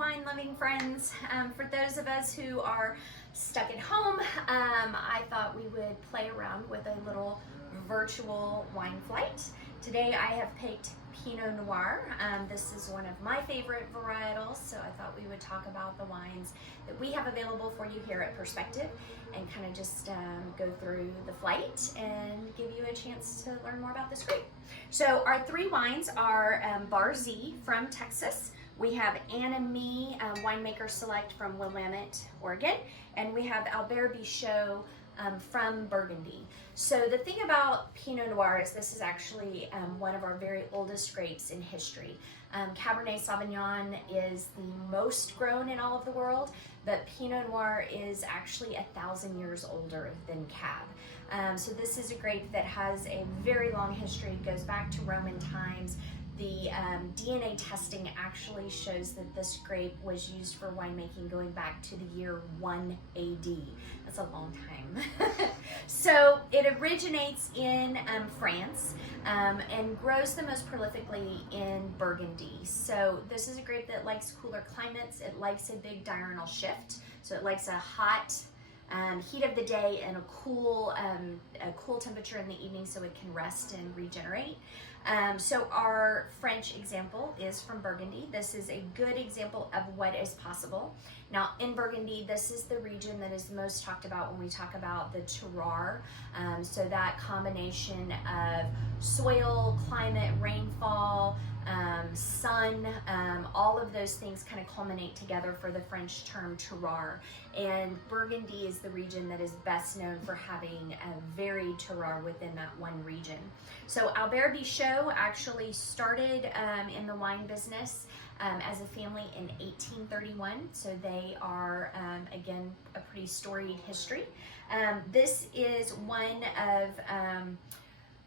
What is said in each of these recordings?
wine-loving friends. For those of us who are stuck at home, I thought we would play around with a little virtual wine flight. Today I have picked Pinot Noir. This is one of my favorite varietals, so I thought we would talk about the wines that we have available for you here at Perspective and kind of just go through the flight and give you a chance to learn more about this grape. So our three wines are Bar Z from Texas. We have Amie Winemaker Select from Willamette, Oregon, and we have Albert Bichot from Burgundy. So the thing about Pinot Noir is this is actually one of our very oldest grapes in history. Cabernet Sauvignon is the most grown in all of the world, but Pinot Noir is actually 1,000 years older than Cab. So this is a grape that has a very long history, goes back to Roman times. The DNA testing actually shows that this grape was used for winemaking going back to the year 1 AD. That's a long time. So it originates in France and grows the most prolifically in Burgundy. So this is a grape that likes cooler climates. It likes a big diurnal shift. So it likes a hot heat of the day and a cool temperature in the evening so it can rest and regenerate. So our French example is from Burgundy. This is a good example of what is possible. Now in Burgundy, this is the region that is most talked about when we talk about the terroir. So that combination of soil, climate, rainfall, sun, all of those things kind of culminate together for the French term terroir. And Burgundy is the region that is best known for having a varied terroir within that one region. So Albert Bichot actually started in the wine business as a family in 1831. So they are, again, a pretty storied history. This is one of,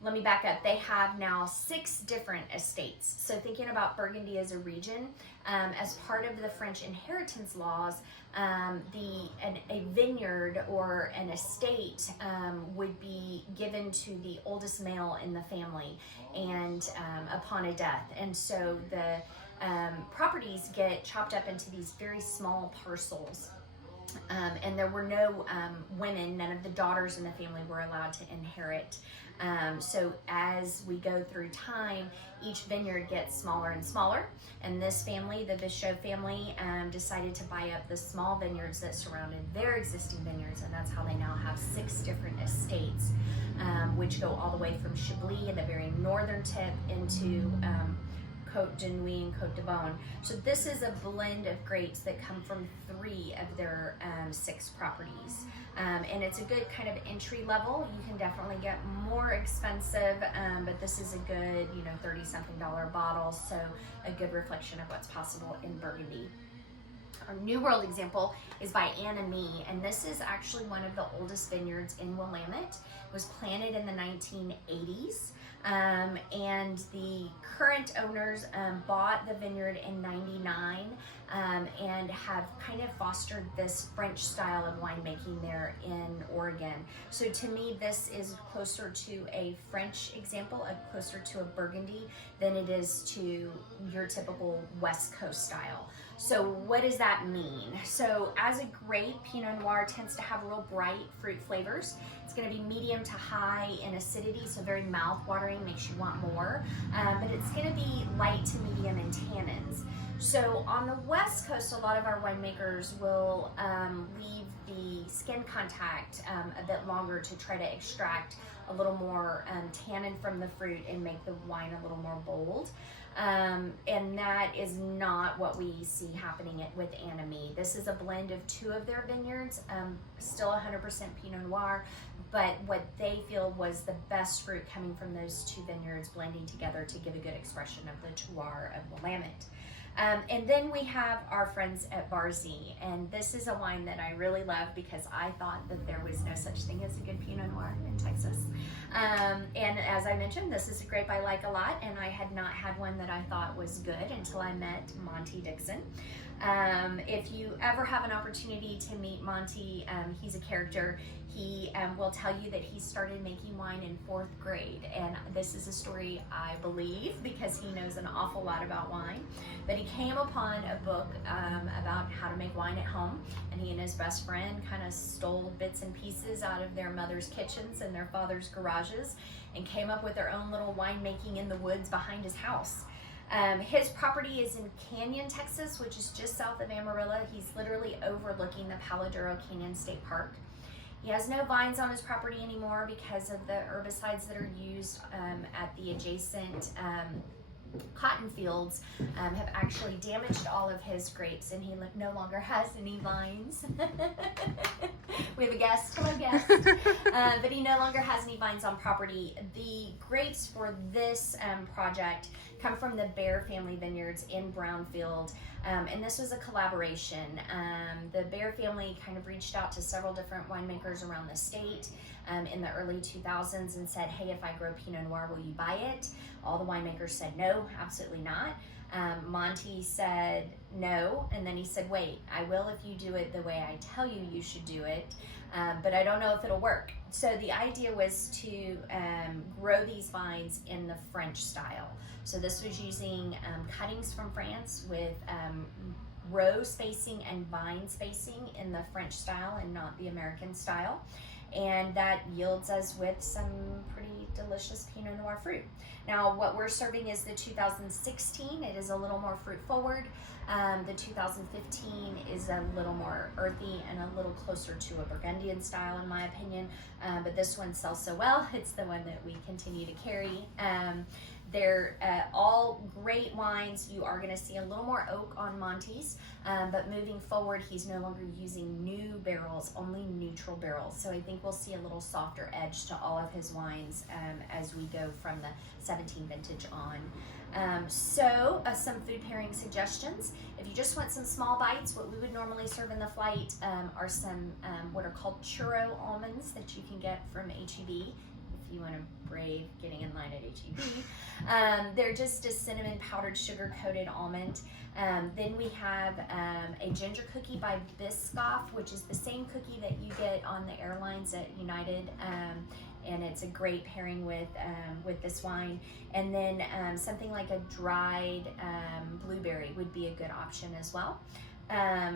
let me back up. They have now 6 different estates. So thinking about Burgundy as a region, as part of the French inheritance laws, a vineyard or an estate would be given to the oldest male in the family and upon a death. And so the properties get chopped up into these very small parcels. And there were no women, none of the daughters in the family were allowed to inherit. So as we go through time, each vineyard gets smaller and smaller. And this family, the Bichot family, decided to buy up the small vineyards that surrounded their existing vineyards. And that's how they now have 6 different estates, which go all the way from Chablis in the very northern tip into Côte de Nuit and Côte de Beaune. So this is a blend of grapes that come from 3 of their 6 properties. And it's a good kind of entry level. You can definitely get more expensive, but this is a good, $30-something bottle. So a good reflection of what's possible in Burgundy. Our New World example is by Amie, and this is actually one of the oldest vineyards in Willamette. It was planted in the 1980s. And the current owners bought the vineyard in '99 and have kind of fostered this French style of winemaking there in Oregon. So to me, this is closer to a French example, closer to a Burgundy than it is to your typical West Coast style. So what does that mean? So as a grape, Pinot Noir tends to have real bright fruit flavors. It's going to be medium to high in acidity, so very mouth-watering, makes you want more. But it's going to be light to medium in tannins. So on the West Coast, a lot of our winemakers will leave the skin contact a bit longer to try to extract a little more tannin from the fruit and make the wine a little more bold. And that is not what we see happening with Amie. This is a blend of 2 of their vineyards, still 100% Pinot Noir, but what they feel was the best fruit coming from those 2 vineyards blending together to give a good expression of the terroir of Willamette. And then we have our friends at Bar Z, and this is a wine that I really love because I thought that there was no such thing as a good Pinot Noir in Texas. And as I mentioned, this is a grape I like a lot, and I had not had one that I thought was good until I met Monty Dixon. If you ever have an opportunity to meet Monty, he's a character. He will tell you that he started making wine in 4th grade, and this is a story I believe because he knows an awful lot about wine. But we came upon a book about how to make wine at home, and he and his best friend kind of stole bits and pieces out of their mother's kitchens and their father's garages and came up with their own little winemaking in the woods behind his house. His property is in Canyon, Texas, which is just south of Amarillo. He's literally overlooking the Palo Duro Canyon State Park. He has no vines on his property anymore because of the herbicides that are used at the adjacent cotton fields have actually damaged all of his grapes, and he no longer has any vines. We have a guest. Hello, guest. But he no longer has any vines on property. The grapes for this project come from the Bear family vineyards in Brownfield, and this was a collaboration. The Bear family kind of reached out to several different winemakers around the state in the early 2000s and said, hey, if I grow Pinot Noir, will you buy it? All the winemakers said no, absolutely not. Monty said no, and then he said, wait, I will if you do it the way I tell you you should do it, but I don't know if it'll work. So the idea was to grow these vines in the French style. So this was using cuttings from France with row spacing and vine spacing in the French style and not the American style. And that yields us with some pretty delicious Pinot Noir fruit. Now, what we're serving is the 2016. It is a little more fruit forward. The 2015 is a little more earthy and a little closer to a Burgundian style, in my opinion. But this one sells so well, it's the one that we continue to carry. They're all great wines. You are going to see a little more oak on Monty's, but moving forward, he's no longer using new barrels, only neutral barrels. So I think we'll see a little softer edge to all of his wines as we go from the 17 vintage on. Some food pairing suggestions. If you just want some small bites, what we would normally serve in the flight are some what are called churro almonds that you can get from H-E-B. You want to brave getting in line at H-E-B. They're just a cinnamon powdered sugar coated almond. Then we have a ginger cookie by Biscoff, which is the same cookie that you get on the airlines at United, and it's a great pairing with this wine. And then something like a dried blueberry would be a good option as well.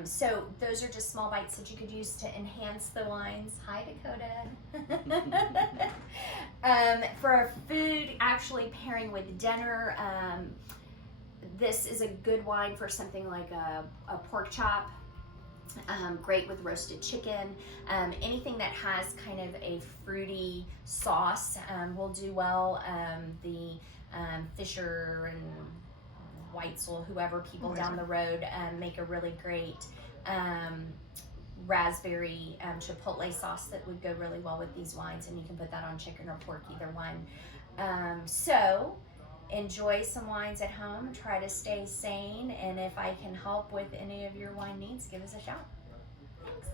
So those are just small bites that you could use to enhance the wines. Hi, Dakota. For food, actually pairing with dinner, this is a good wine for something like a pork chop. Great with roasted chicken. Anything that has kind of a fruity sauce will do well. The Fisher and Weitzel, whoever people down the road make a really great raspberry chipotle sauce that would go really well with these wines, and you can put that on chicken or pork, either one. So enjoy some wines at home, try to stay sane, and if I can help with any of your wine needs, give us a shout. Thanks.